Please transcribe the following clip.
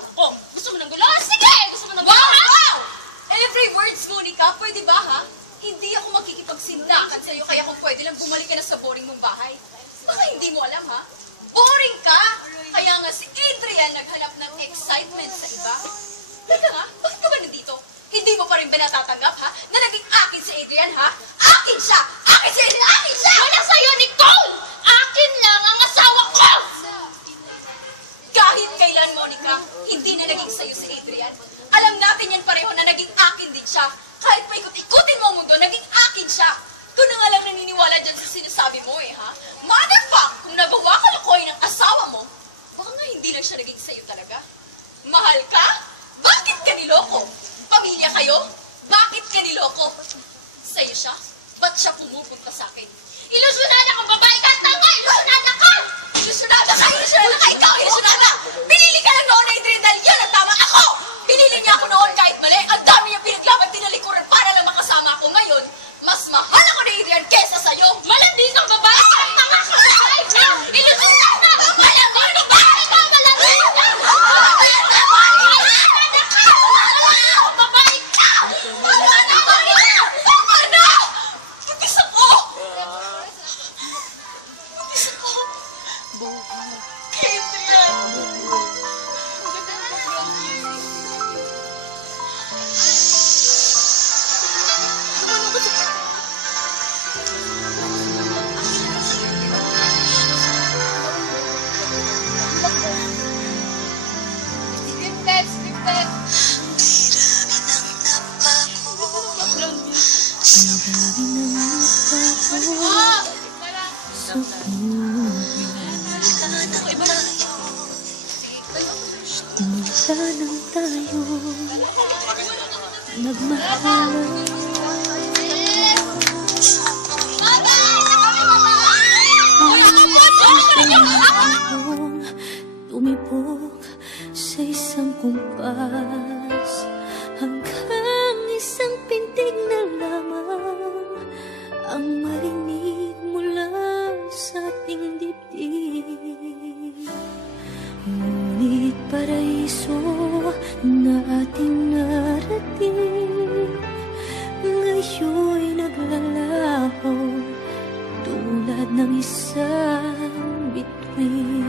asawa ko. Gusto mo ng gulo? Sige! Gusto mo ng gulo? Wow! Every words, Monica, pwede ba ha? Hindi ako makikipagsindakan sa'yo, kaya kung pwede lang bumalik ka na sa boring mong bahay. Baka hindi mo alam ha? Boring ka! Kaya nga si Adrian naghanap ng excitement sa iba. Teka nga, bakit ka ba nandito? Hindi mo pa rin ba natatanggap ha? Na naging akin si Adrian ha? Akin siya! Akin si Adrian! Akin siya! Wala sa'yo, Nicole! Akin lang ang asawa ko! Kahit kailan, Monica, hindi na naging sa'yo si Adrian. Alam natin yan pareho na naging akin din siya. Kahit pa ikot-ikutin mo ang mundo, naging akin siya. Ikaw na nga lang naniniwala dyan sa sinasabi mo ha? Motherfuck! Kung nagawa ka lukoy ng asawa mo, baka nga hindi lang siya naging sa'yo talaga. Mahal ka? Bakit ka niloko? Pamilya kayo? Bakit ka niloko? Sa'yo siya? Ba't siya pumupunta sa akin? Ilusyonada kang babae ka! Tama! Ilusyonada ka! Ilusyonada ka! Ilusyonada ka! Ikaw! Ilusyonada! Pinili ka lang noon na Adrian dahil yun ang tama ako! Pinili niya ako noon kahit mali. Ang dami niya pinaglaban, tinalikuran para lang makasama ako ngayon. Mas mahal ako ni Adrian kesa sa'yo! Malandi kang babae! Tanga ka! Babae ka! Ilusyonada! Tama lang! Ano ba? Babae ka! Malandi ka! Babae ka! Tama na! Tama na! Pupis ako! Pupis ako! Adrian! Scripted! Scripted! Simula lang tayo nagmahal. Akong tumibok sa isang kumpas hanggang isang pintig na lamang ang marinig mula sa ating dibdib. Ngunit paraiso na ating narating ngayon'y naglalaho tulad ng isang bituin.